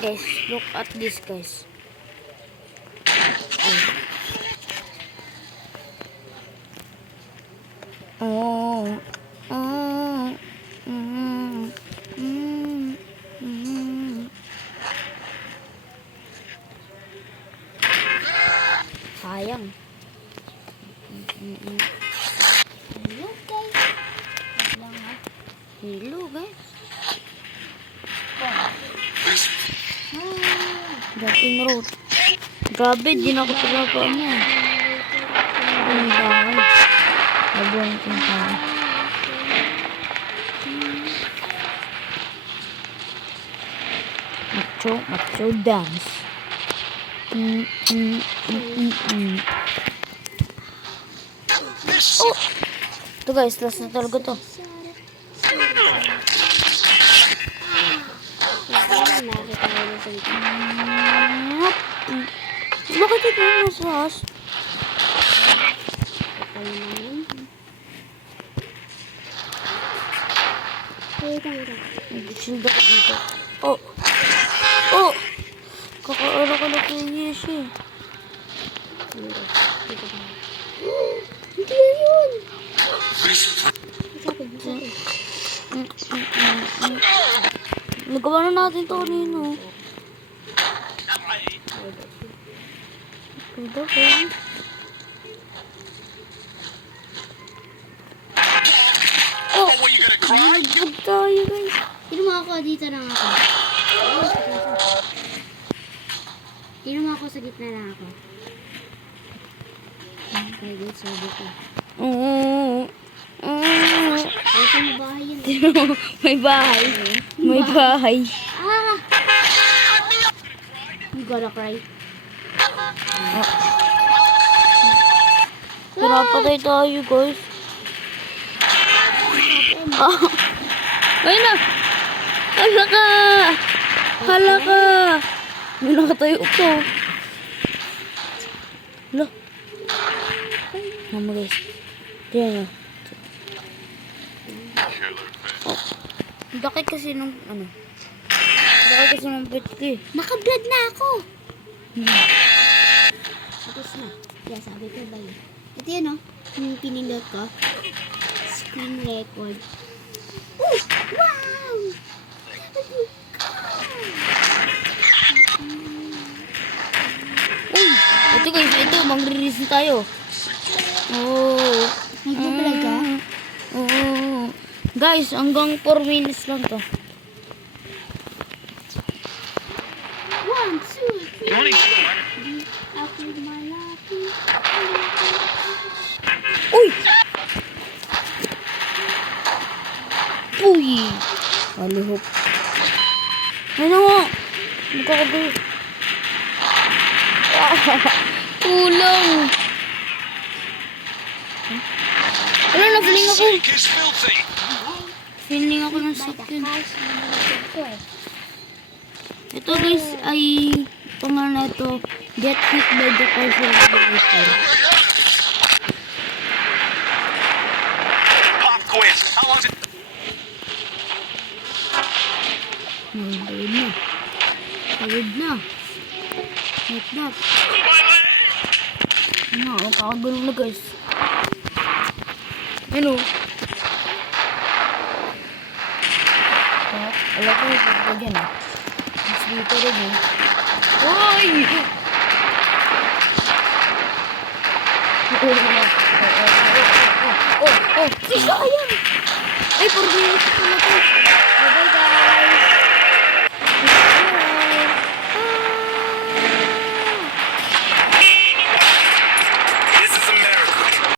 Guys, look at this, guys. Oh. Oh. Sayang. Hello guys. Hello, guys. Dating road. Grabe, di na ako talaga ano. Ang dami. Abang kong tao. Macho dance. Oh! Ito guys, last na talaga to. Bakit ito yung masas? Nag-shield ako dito. Oh! Oh! Kakaara ka na kay Yeshi. Hindi yun. Nagawa na natin ito kanino. Ito ba? Oh! Nalaglag tayo guys. Tino mo ako, dito lang ako. Tino mo ako, sa gitna lang ako. Okay, good, sabi ko. Ay, ito yung bahay yun. May bahay. May bahay. Ah! You gotta cry. Pinapatay tayo guys. Ah! Ayun na! Hala ka! Hala ka! May nakatayo ko. Hala. Mama guys. Diyan na. Oh. Dakit kasi nung ano. Dakit kasi nung pet ko eh. Naka-blood na ako! Tapos na. Kaya sabi ko ba yun? Ito yun, no? Yung pinindot ko. Screen record. Oh! Wow! Uy! Ito guys, ito. Mag-release tayo. Oh. Nagbablog ka? Oh. Guys, hanggang 4 minutes lang to. 1, 2, 3. Ako malaki. Uy! Uy! Alihop. Ano nga? Magkakagulo. Kulang! Wala na, feeling ako. Feeling ako ng sakit. Ito guys ay pangalan na ito, Get Hit by the Cultural Revolution. Pop quiz. How long's it? Pagod na. Pagod na. Like that. Ano, kakagulo na guys. Ano? Alam ko yung pagod yan ah. Mas dito rin eh. Uy! Oh! Isa yan! Ay, 4 minutes ko na to.